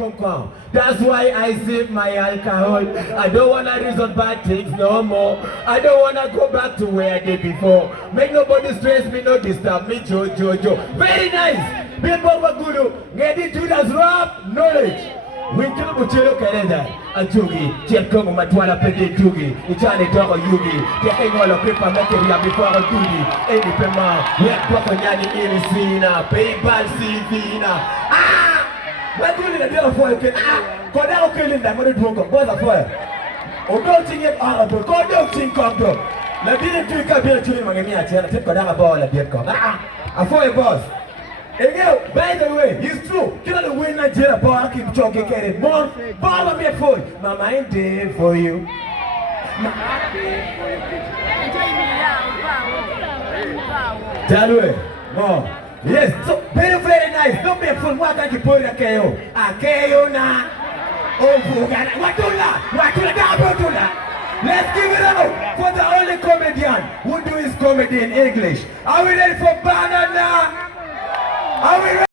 compound. That's why I save my alcohol. I don't wanna resort bad things no more. I don't wanna go back to where I did before. Make nobody stress me, no disturb me, Joe. Very nice. People Baguru, get it to the rap knowledge. We do Muchelo Canada, and Tugi, Tiakongo Matwala Pede Tugi, Itani Dog Yugi, taking all of paper material before a duty, any pema, Yak Bakanyani Irisina, Paybal Sivina. Ah! What do you do for you? Ah! Kodao killing them, what do you do? What's a fire? Or don't think it out of the Kodao think of them. The dinner to Kabir to him again, I tell you, Kodama ball at the come. Ah! A fire boss. Again, by the way, it's true. You know the way Nigeria power keep talking carry more. Ball of your phone. Mama ain't there for you. Tell me. No. Yes, so very nice. Don't be a fool. Why can't you put a KO? A KO na. Oh, Uganda. Watula. Let's give it up for the only comedian who do his comedy in English. Are we ready for Banana? Are we ready?